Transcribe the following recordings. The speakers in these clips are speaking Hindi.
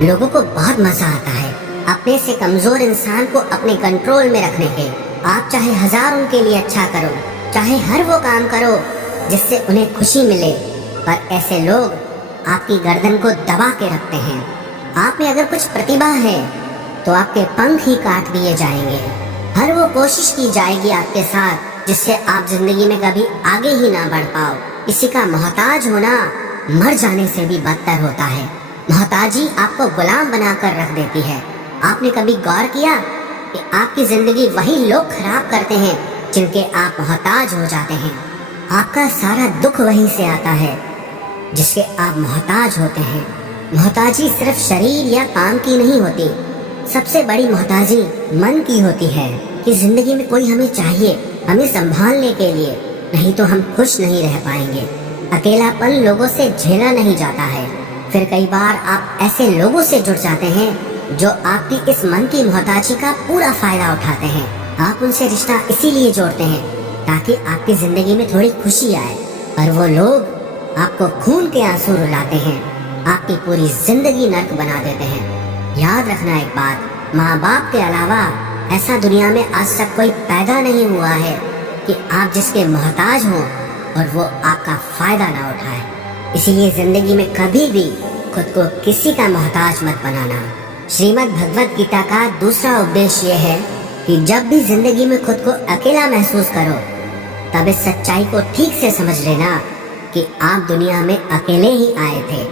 लोगों को बहुत मजा आता है अपने से कमजोर इंसान को अपने कंट्रोल में रखने के। आप चाहे हजारों के लिए अच्छा करो, चाहे हर वो काम करो जिससे उन्हें खुशी मिले, पर ऐसे लोग आपकी गर्दन को दबा के रखते हैं। आप में अगर कुछ प्रतिभा है तो आपके पंख ही काट दिए जाएंगे। हर वो कोशिश की जाएगी आपके साथ जिससे आप जिंदगी में कभी आगे ही ना बढ़ पाओ। किसी का मोहताज होना मर जाने से भी बदतर होता है। मोहताजी आपको गुलाम बनाकर रख देती है। आपने कभी गौर किया कि आपकी जिंदगी वही लोग खराब करते हैं जिनके आप मोहताज हो जाते हैं। आपका सारा दुख वहीं से आता है जिसके आप मोहताज होते हैं। मोहताजी सिर्फ शरीर या काम की नहीं होती, सबसे बड़ी मोहताजी मन की होती है कि जिंदगी में कोई हमें चाहिए, हमें संभालने के लिए, नहीं तो हम खुश नहीं रह पाएंगे। अकेलापन लोगों से झेला नहीं जाता है। फिर कई बार आप ऐसे लोगों से जुड़ जाते हैं जो आपकी इस मन की मोहताजी का पूरा फायदा उठाते हैं। आप उनसे रिश्ता इसीलिए जोड़ते हैं ताकि आपकी जिंदगी में थोड़ी खुशी आए, पर वो लोग आपको खून के आंसू रुलाते हैं, आपकी पूरी जिंदगी नर्क बना देते हैं। याद रखना एक बात, माँ बाप के अलावा ऐसा दुनिया में आज तक कोई पैदा नहीं हुआ है कि आप जिसके मोहताज हो और वो आपका फायदा ना उठाए। इसीलिए जिंदगी में कभी भी खुद को किसी का मोहताज मत बनाना। श्रीमद् भगवत गीता का दूसरा उपदेश ये है कि जब भी जिंदगी में खुद को अकेला महसूस करो तब इस सच्चाई को ठीक से समझ लेना कि आप दुनिया में अकेले ही आए थे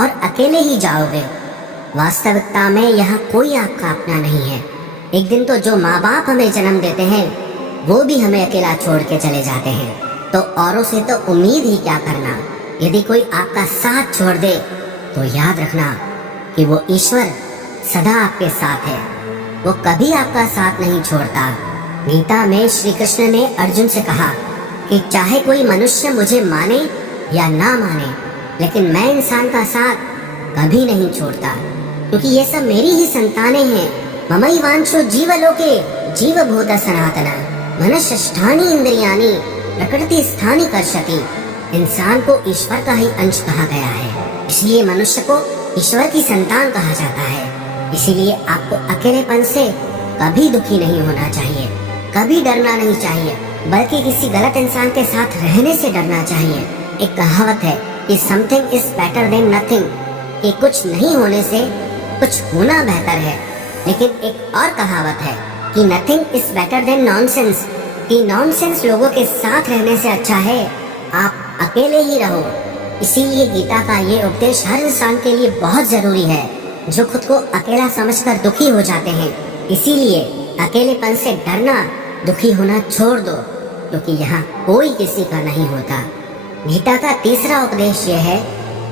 और अकेले ही जाओगे। वास्तविकता में यहाँ कोई आपका अपना नहीं है। एक दिन तो जो माँ बाप हमें जन्म देते हैं वो भी हमें अकेला छोड़ के चले जाते हैं, तो औरों से तो उम्मीद ही क्या करना। यदि कोई आपका साथ छोड़ दे तो याद रखना कि वो ईश्वर सदा आपके साथ है, वो कभी आपका साथ नहीं छोड़ता। गीता में श्री कृष्ण ने अर्जुन से कहा कि चाहे कोई मनुष्य मुझे माने या ना माने, लेकिन मैं इंसान का साथ कभी नहीं छोड़ता, क्योंकि ये सब मेरी ही संतानें हैं। ममैवांशो जीवलोके जीवभूत सनातना मनश्ष्ठानि इंद्रियाणि प्रकृति स्थानि कर्षति। इंसान को ईश्वर का ही अंश कहा गया है, इसलिए मनुष्य को ईश्वर की संतान कहा जाता है। इसीलिए आपको अकेलेपन से कभी दुखी नहीं होना चाहिए, कभी डरना नहीं चाहिए, बल्कि किसी गलत इंसान के साथ रहने से डरना चाहिए। एक कहावत है कि something is better than nothing, कि कुछ नहीं होने से कुछ होना बेहतर है। लेकिन एक और कहावत है कि nothing is better than nonsense, कि नॉनसेंस लोगों के साथ रहने से अच्छा है आप अकेले ही रहो। इसीलिए गीता का ये उपदेश हर इंसान के लिए बहुत जरूरी है जो खुद को अकेला समझकर दुखी हो जाते हैं। इसीलिए अकेलेपन से डरना, दुखी होना छोड़ दो, क्योंकि यहाँ कोई किसी का नहीं होता। गीता का तीसरा उपदेश ये है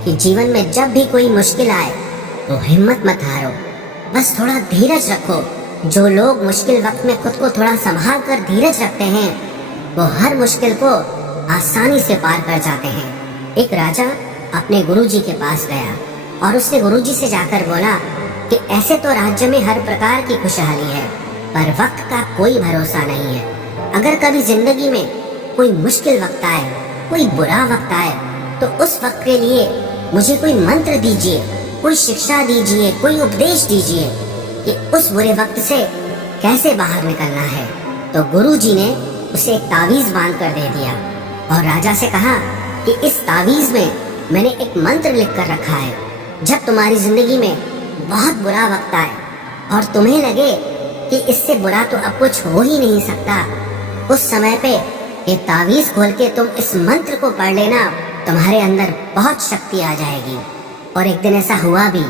कि जीवन में जब भी कोई मुश्किल आए तो हिम्मत मत हारो, बस थोड़ा धीरज रखो। जो लोग मुश्किल वक्त में खुद को थोड़ा संभाल कर धीरज रखते हैं वो हर मुश्किल को आसानी से पार कर जाते हैं। एक राजा अपने गुरुजी के पास गया और उसने गुरुजी से जाकर बोला कि ऐसे तो राज्य में हर प्रकार की खुशहाली है, पर वक्त का कोई भरोसा नहीं है। अगर कभी जिंदगी में कोई मुश्किल वक्त आए, कोई बुरा वक्त आए, तो उस वक्त के लिए मुझे कोई मंत्र दीजिए, कोई शिक्षा दीजिए, कोई उपदेश दीजिए कि उस बुरे वक्त से कैसे बाहर निकलना है। तो गुरुजी ने उसे एक तावीज बांध कर दे दिया और राजा से कहा कि इस तावीज में मैंने एक मंत्र लिख कर रखा है। जब तुम्हारी जिंदगी में बहुत बुरा वक्त आए और तुम्हें लगे कि इससे बुरा तो अब कुछ हो ही नहीं सकता, उस समय पे ये तावीज खोल के तुम इस मंत्र को पढ़ लेना, तुम्हारे अंदर बहुत शक्ति आ जाएगी। और एक दिन ऐसा हुआ भी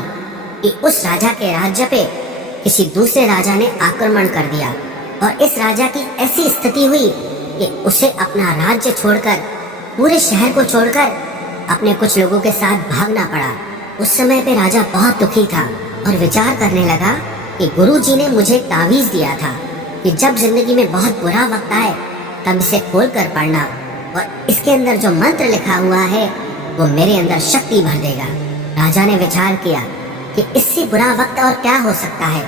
कि उस राजा के राज्य पे किसी दूसरे राजा ने आक्रमण कर दिया और इस राजा की ऐसी स्थिति हुई कि उसे अपना राज्य छोड़कर, पूरे शहर को छोड़कर अपने कुछ लोगों के साथ भागना पड़ा। उस समय पे राजा बहुत दुखी था और विचार करने लगा कि गुरुजी ने मुझे तावीज दिया था कि जब जिंदगी में बहुत बुरा वक्त आए तब इसे खोल कर पढ़ना, और इसके अंदर जो मंत्र लिखा हुआ है वो मेरे अंदर शक्ति भर देगा। राजा ने विचार किया कि इससे बुरा वक्त और क्या हो सकता है।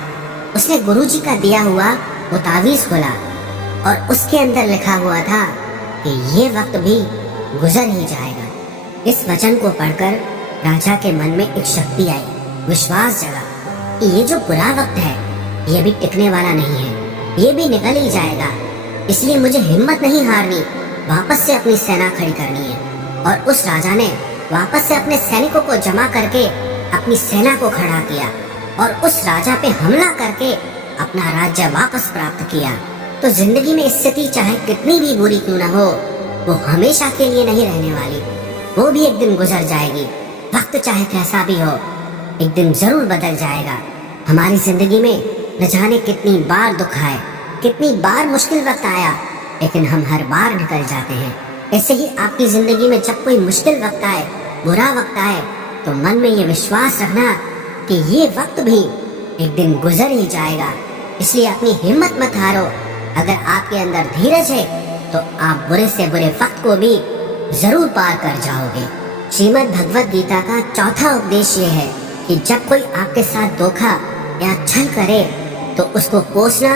उसने गुरुजी का दिया हुआ वो तावीज खोला और उसके अंदर लिखा हुआ था कि ये वक्त भी गुजर ही जाएगा। इस वचन को पढ़कर राजा के मन में एक शक्ति आई। विश्वास जगा कि ये जो बुरा वक्त है ये भी टिकने वाला नहीं है, ये भी निकल ही जाएगा। इसलिए मुझे हिम्मत नहीं हारनी, वापस से अपनी सेना खड़ी करनी है। और उस राजा ने वापस से अपने सैनिकों को जमा करके अपनी सेना को खड़ा किया और उस राजा पे हमला करके अपना राज्य वापस प्राप्त किया। तो जिंदगी में स्थिति चाहे कितनी भी बुरी क्यों न हो, वो हमेशा के लिए नहीं रहने वाली, वो भी एक दिन गुजर जाएगी। वक्त चाहे कैसा भी हो, एक दिन जरूर बदल जाएगा। हमारी जिंदगी में न जाने कितनी बार दुख आए, कितनी बार मुश्किल वक्त आया, लेकिन हम हर बार निकल जाते हैं। ऐसे ही आपकी जिंदगी में जब कोई मुश्किल वक्त आए, बुरा वक्त आए, तो मन में ये विश्वास रखना कि ये वक्त भी एक दिन गुजर ही जाएगा। इसलिए अपनी हिम्मत मत हारो। अगर आपके अंदर धीरज है तो आप बुरे से बुरे वक्त को भी जरूर पार कर जाओगे। श्रीमद् भगवत गीता का चौथा उपदेश ये है कि जब कोई आपके साथ धोखा या छल करे तो उसको कोसना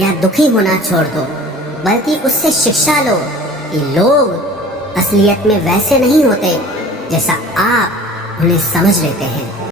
या दुखी होना छोड़ दो, बल्कि उससे शिक्षा लो कि लोग असलियत में वैसे नहीं होते जैसा आप उन्हें समझ लेते हैं।